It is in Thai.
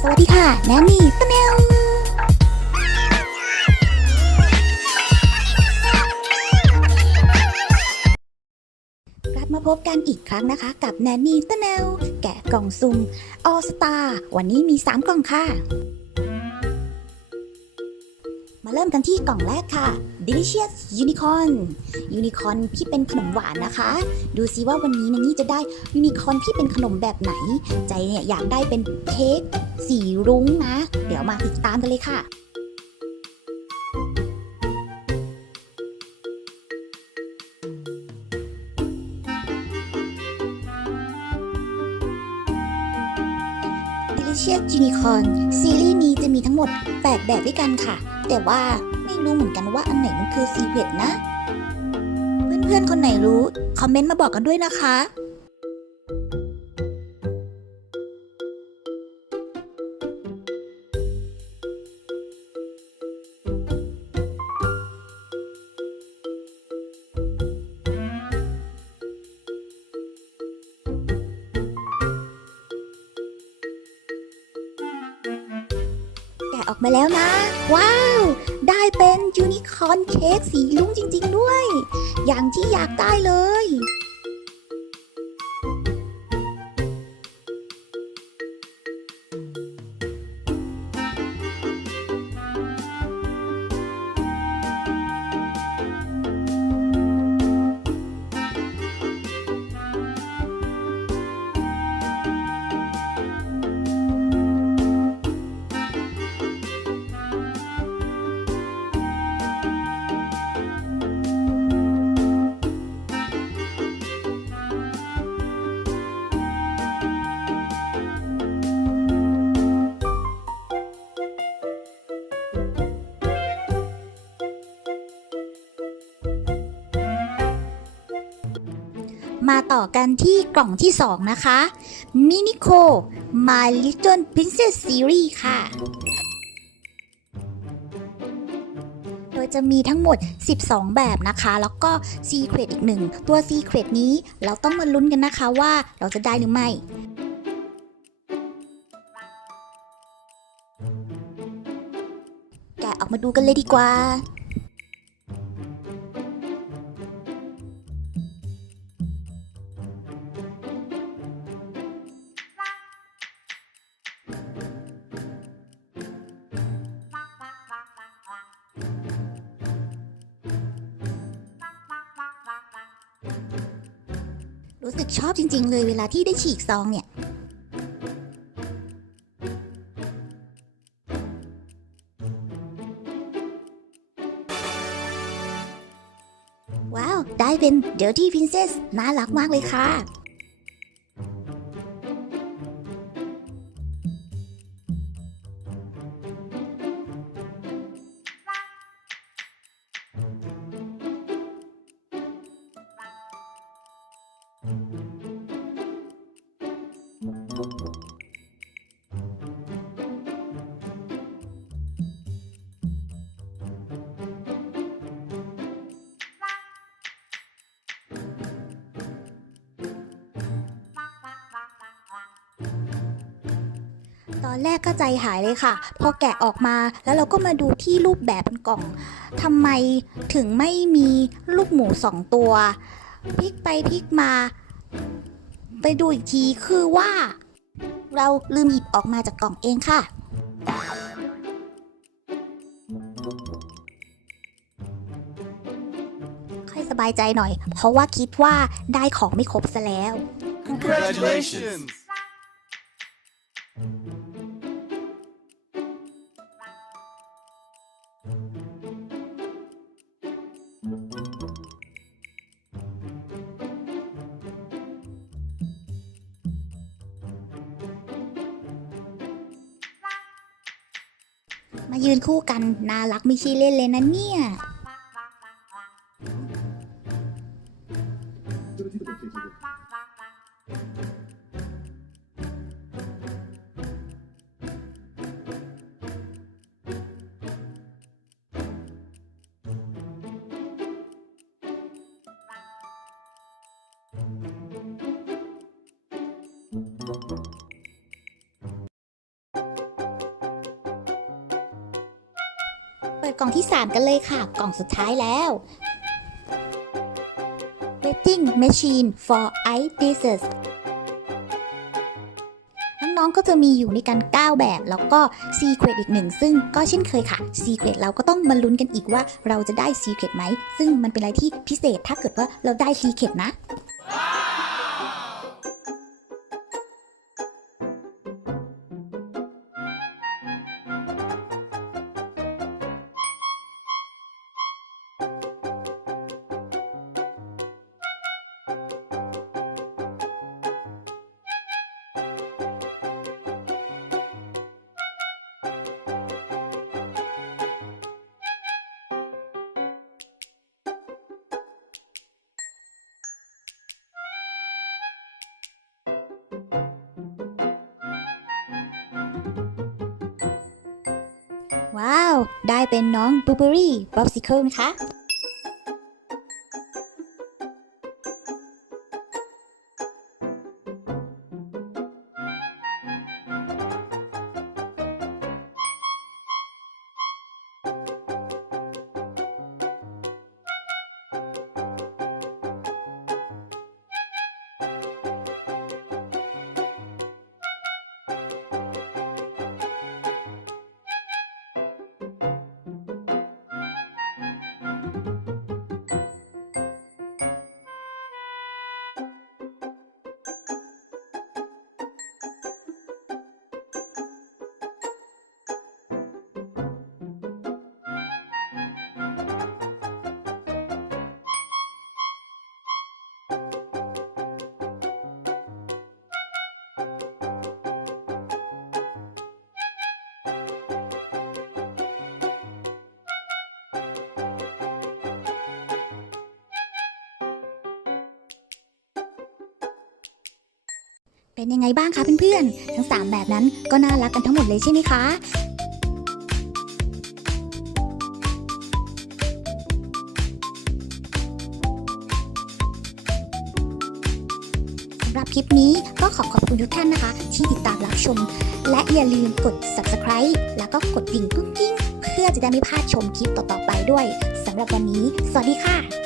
สวัสดีค่ะแนนนี่ตะเนวกลับมาพบกันอีกครั้งนะคะกับแนนนี่ตะเนวแกะกล่องซุ่มออสตาวันนี้มี 3 กล่องค่ะ มาเริ่มกันที่กล่องแรกค่ะ Delicious Unicorn Unicorn ที่เป็นขนมหวานนะคะ ดูซิว่าวันนี้แนนนี่จะได้ Unicorn ที่เป็นขนมแบบไหน ใจเนี่ยอยากได้เป็นเค้กสีรุ้งนะ เดี๋ยวมาติดตามกันเลยค่ะ Delicious Unicorn ซีรีส์นี้จะมีทั้งหมด 8 แบบด้วยกันค่ะ แต่ว่าไม่รู้เหมือนกันว่าอันไหนมันคือซีเวตนะ เพื่อนๆ คนไหนรู้ คอมเมนต์มาบอกกันด้วยนะคะ ออกมาแล้วนะ ว้าว ได้เป็นยูนิคอร์นเค้กสีลุ้งจริง ๆ ด้วย อย่างที่อยากได้เลย มาต่อกันที่กล่องที่ 2 นะคะ Minico My Little Princess Series ค่ะ โดยจะมีทั้งหมด 12 แบบนะคะ แล้วก็ Secret อีกหนึ่ง ตัว Secret นี้เราต้องมาลุ้นกันนะคะว่าเราจะได้หรือไม่แกะออกมาดูกันเลยดีกว่า รู้สึกชอบจริง ๆ เลยเวลาที่ได้ฉีกซองเนี่ย ว้าว ได้เป็น Dirty Princess น่ารักมากเลยค่ะ ตอนแรกก็ใจหายเลยค่ะ พอแกะออกมาแล้วเราก็มาดูที่รูปแบบกล่องทำไมถึงไม่มีลูกหมูสองตัว พลิกไปพลิกมา ไปดูอีกทีคือว่า เราลืมหยิบออกมาจากกล่องเองค่ะ ค่อยสบายใจหน่อย เพราะว่าคิดว่าได้ของไม่ครบซะแล้ว Congratulations! มายืนคู่กัน น่ารักไม่ชี้เล่นเลยนะเนี่ย Thank ปิดกล่องที่ 3 กันเลยค่ะ กล่องสุดท้ายแล้ว Wetting Machine for Ice Dishes น้องๆก็จะมีอยู่ในกัน9แบบ แล้วก็ Secret อีกหนึ่ง ซึ่งก็เช่นเคยค่ะ Secret เราก็ต้องมาลุ้นกันอีกว่าเราจะได้ Secret ไหม ซึ่งมันเป็นอะไรที่พิเศษถ้าเกิดว่าเราได้ Secret นะ ได้เป็นน้องบูเบอรี่บ๊อบซิเคิลนะคะ เป็นยังไงบ้างคะเพื่อนๆ ทั้ง 3 แบบนั้นก็น่ารักกันทั้งหมดเลยใช่ไหมคะสำหรับคลิปนี้ก็ขอขอบคุณทุกท่านนะคะ ที่ติดตามรับชม และอย่าลืมกด subscribe แล้วก็กดดิ่งกุ้งกิ้งเพื่อจะได้ไม่พลาดชมคลิปต่อๆไปด้วยสำหรับวันนี้ สวัสดีค่ะ